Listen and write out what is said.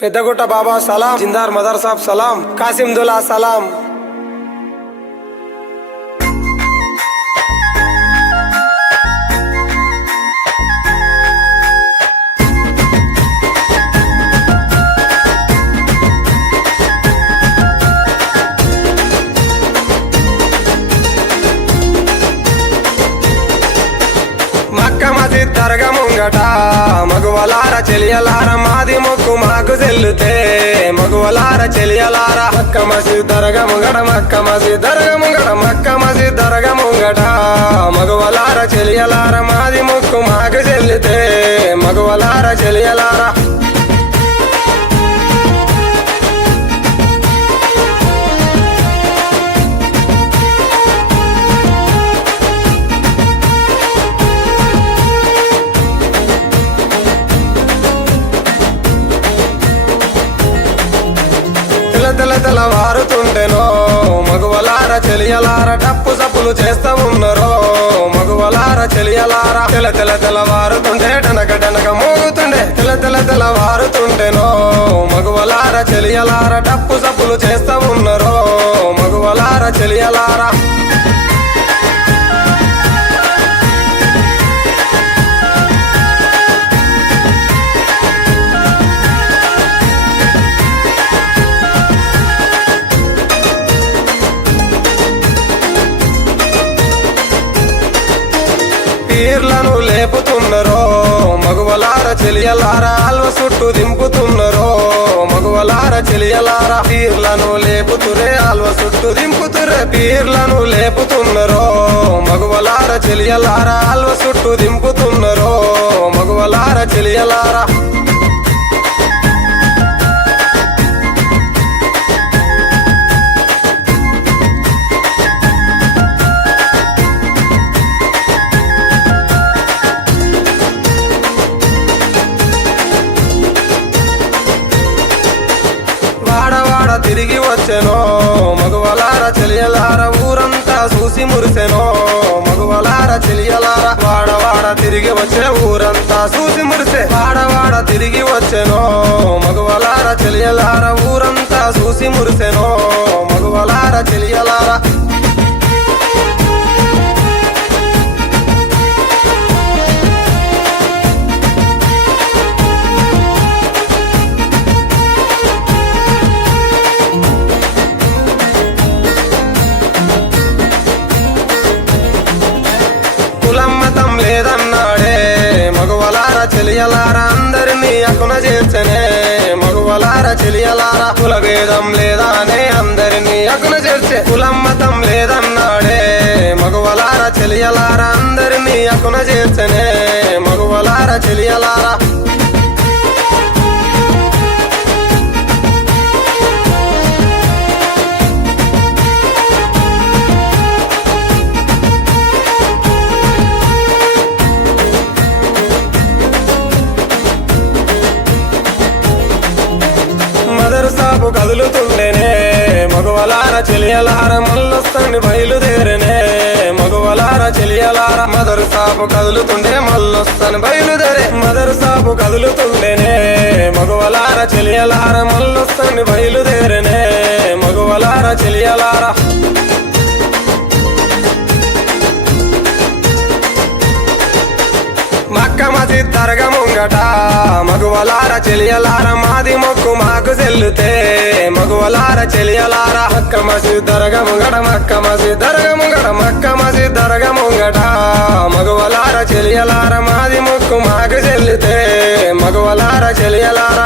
పెద్దగుట్ట బాబా సలాం, జిందార్ mother సాబ్ సలాం, కాసిం దులా సలాం. మక్క మసీద్ దర్గా ముంగట మగువలార చెలియలార మాది మొక్కు మాకు చెల్లుతే మగువలార చెలియలార మక్క మసీద్ దర్గా ముంగట మక్క మసీద్ దర్గా ముంగట మక్క మసీద్ దర్గా ముంగట మగువలార చెలియలార మాది మొక్కు మాకు చెల్లుతే మగువలార చెలియలార. తెల్లవారుతుంటేనో మగువలార చెలియలార టప్పు సప్పులు చేస్తా ఉన్నరో మగువలార చెలియలార. తెల్లవారుతుంటే టనక మోగుతుండే తెల్లవారుతుంటేనో మగువలార చెలియలార టప్పు సప్పులు చేస్తా ఉన్నరో మగువలార చెలియలార. పీర్లను లేపుతున్నరో మగువలార చెలియలార అల్వ చుట్టూ దింపుతున్నరో మగువలార చెలియలార. పీర్లను లేపుతురే అల్వ చుట్టూ దింపుతురే పీర్లను లేపుతున్నరో మగువలార చెలియలార అల్వ చుట్టూ దింపుతున్నరో మగువలార చెలియలార. తిరిగి వచ్చెనో మగువలార చెలియలార ఊరంతా చూసి మురిసెనో మగువలార చెలియలార. వాడవాడ తిరిగి వచ్చే ఊరంతా చూసి మురిసే వాడవాడ తిరిగి వచ్చెనో మగువలార చెలియలార ఊరంతా చూసి మురిసెనో మగువలార చెలియలార. లేదన్నాడే మగువలార చెలియలార అందరినీ అకున చేర్చనే మగువలార చెలియలార. కుల భేదం లేదానే అందరినీ అకున చేర్చే కులం మతం లేదన్నాడే మగువలార చెలియలార అందరినీ అకున చేర్చనే మగువలార చెలియలార. మదర్సాపు కదులుతుండేనే మగువలార చెలియలార మల్లొస్తాన్ని బయలుదేరనే మగువలార చెలియలార. మదర్సాపు కదులుతుండే మల్లొస్తాన్ని బయలుదేరే మదర్సాపు కదులుతుండేనే మగువలార చెలియలార మల్లొస్తాన్ని బయలుదేరనే మగువలార చెలియలార. మక్క మసీద్ దర్గా ముంగట మగువలార చెలియలార మాది మొక్కు మాకు చెల్లుతే మగువలార చెలియలార. మక్క మసీద్ దర్గా ముంగట మక్క మసీద్ దర్గా ముంగట మక్క మసీద్ దర్గా ముంగట మగువలార చెలియలార మాది మొక్కు మాకు చెల్లుతే మగువలార చెలియలార.